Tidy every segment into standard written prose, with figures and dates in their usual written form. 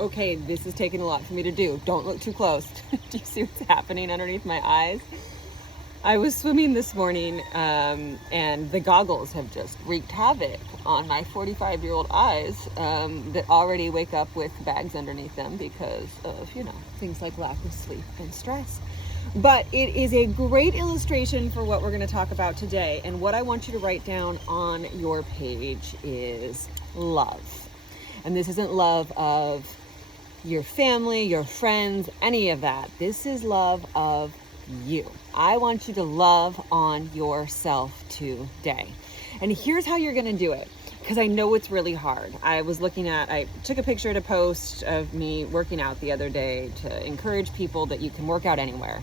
okay, this is taking a lot for me to do. Don't look too close. Do you see what's happening underneath my eyes? I was swimming this morning, and the goggles have just wreaked havoc on my 45-year-old eyes that already wake up with bags underneath them because of, things like lack of sleep and stress. But it is a great illustration for what we're going to talk about today. And what I want you to write down on your page is love. And this isn't love of your family, your friends, any of that. This is love of you. I want you to love on yourself today. And here's how you're going to do it, because I know it's really hard. I took a picture to post of me working out the other day to encourage people that you can work out anywhere,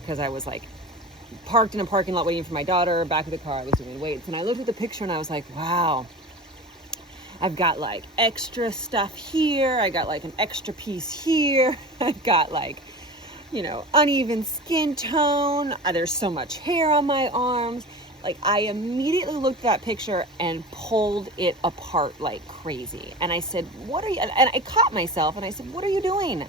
because I was like parked in a parking lot waiting for my daughter, back of the car, I was doing weights, and I looked at the picture and I was like, wow, I've got like extra stuff here, I got like an extra piece here, I've got like uneven skin tone. There's so much hair on my arms. Like, I immediately looked at that picture and pulled it apart like crazy. And I said, what are you, and I caught myself and I said, what are you doing?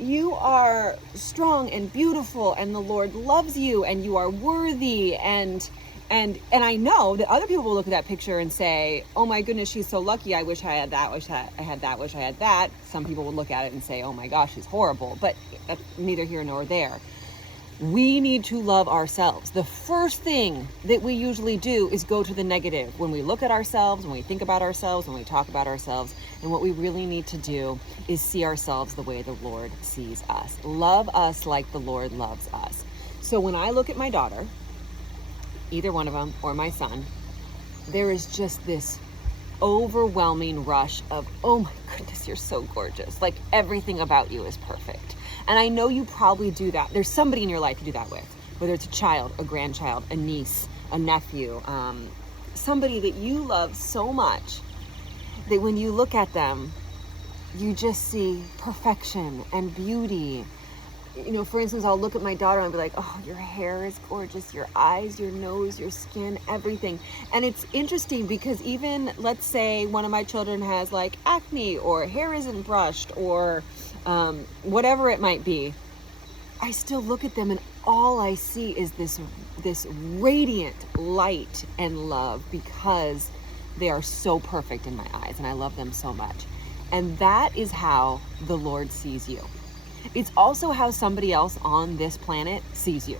You are strong and beautiful, and the Lord loves you, and you are worthy. And I know that other people will look at that picture and say, oh my goodness, she's so lucky. I wish I had that, wish I had that, wish I had that. Some people will look at it and say, oh my gosh, she's horrible. But neither here nor there. We need to love ourselves. The first thing that we usually do is go to the negative when we look at ourselves, when we think about ourselves, when we talk about ourselves. And what we really need to do is see ourselves the way the Lord sees us. Love us like the Lord loves us. So when I look at my daughter, either one of them, or my son, there is just this overwhelming rush of, oh my goodness, you're so gorgeous. Like, everything about you is perfect. And I know you probably do that. There's somebody in your life you do that with, whether it's a child, a grandchild, a niece, a nephew, somebody that you love so much that when you look at them, you just see perfection and beauty. For instance, I'll look at my daughter and be like, oh, your hair is gorgeous, your eyes, your nose, your skin, everything. And it's interesting because even, let's say one of my children has like acne or hair isn't brushed or whatever it might be, I still look at them and all I see is this radiant light and love because they are so perfect in my eyes and I love them so much. And that is how the Lord sees you. It's also how somebody else on this planet sees you.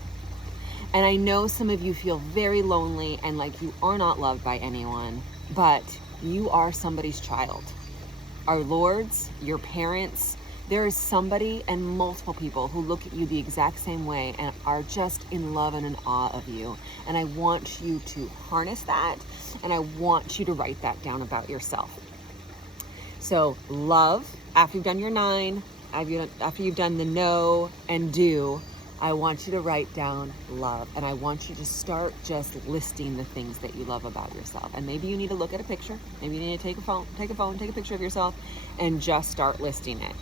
And I know some of you feel very lonely and like you are not loved by anyone, but you are somebody's child. Our Lord's, your parents, there is somebody and multiple people who look at you the exact same way and are just in love and in awe of you. And I want you to harness that, and I want you to write that down about yourself. So love, after you've done your 9, after you've done the know and do, I want you to write down love. And I want you to start just listing the things that you love about yourself. And maybe you need to look at a picture. Maybe you need to take a picture of yourself and just start listing it.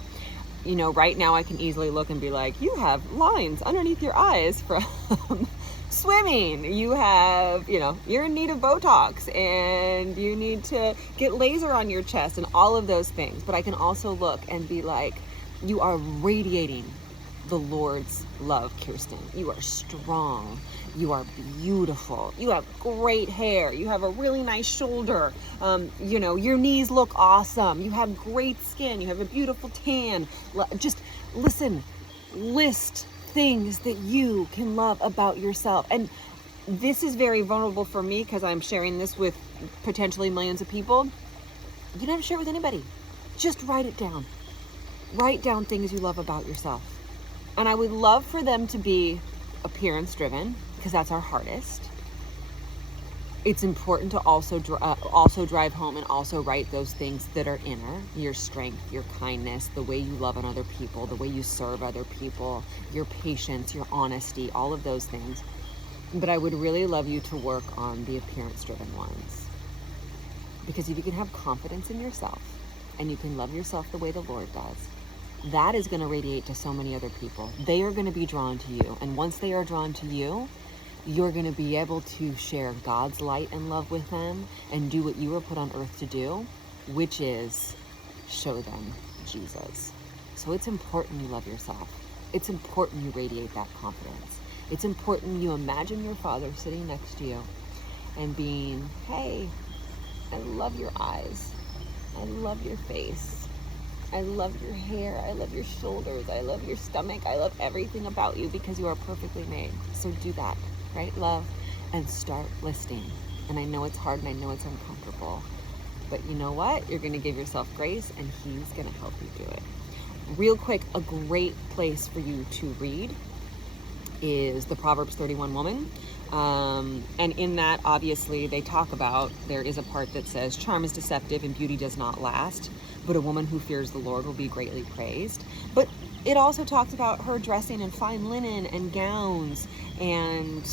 Right now I can easily look and be like, you have lines underneath your eyes from swimming. You have, you're in need of Botox and you need to get laser on your chest and all of those things. But I can also look and be like, you are radiating the Lord's love, Kirsten. You are strong. You are beautiful. You have great hair. You have a really nice shoulder. Your knees look awesome. You have great skin. You have a beautiful tan. Just list things that you can love about yourself. And this is very vulnerable for me because I'm sharing this with potentially millions of people. You don't have to share it with anybody. Just write it down. Write down things you love about yourself. And I would love for them to be appearance driven, because that's our hardest. It's important to also drive home and also write those things that are inner, your strength, your kindness, the way you love on other people, the way you serve other people, your patience, your honesty, all of those things. But I would really love you to work on the appearance driven ones. Because if you can have confidence in yourself and you can love yourself the way the Lord does, that is going to radiate to so many other people. They are going to be drawn to you. And once they are drawn to you, you're going to be able to share God's light and love with them and do what you were put on earth to do, which is show them Jesus. So it's important you love yourself. It's important you radiate that confidence. It's important you imagine your Father sitting next to you and being, hey, I love your eyes. I love your face. I love your hair. I love your shoulders. I love your stomach. I love everything about you because you are perfectly made. So do that, right? Love, and start listing. And I know it's hard and I know it's uncomfortable, but you know what? You're going to give yourself grace and He's going to help you do it. Real quick, a great place for you to read is the Proverbs 31 woman. And in that, obviously, they talk about, there is a part that says, charm is deceptive and beauty does not last, but a woman who fears the Lord will be greatly praised. But it also talks about her dressing in fine linen and gowns, and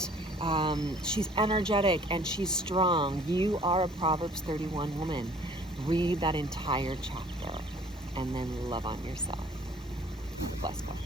she's energetic and she's strong. You are a Proverbs 31 woman. Read that entire chapter and then love on yourself. Bless God.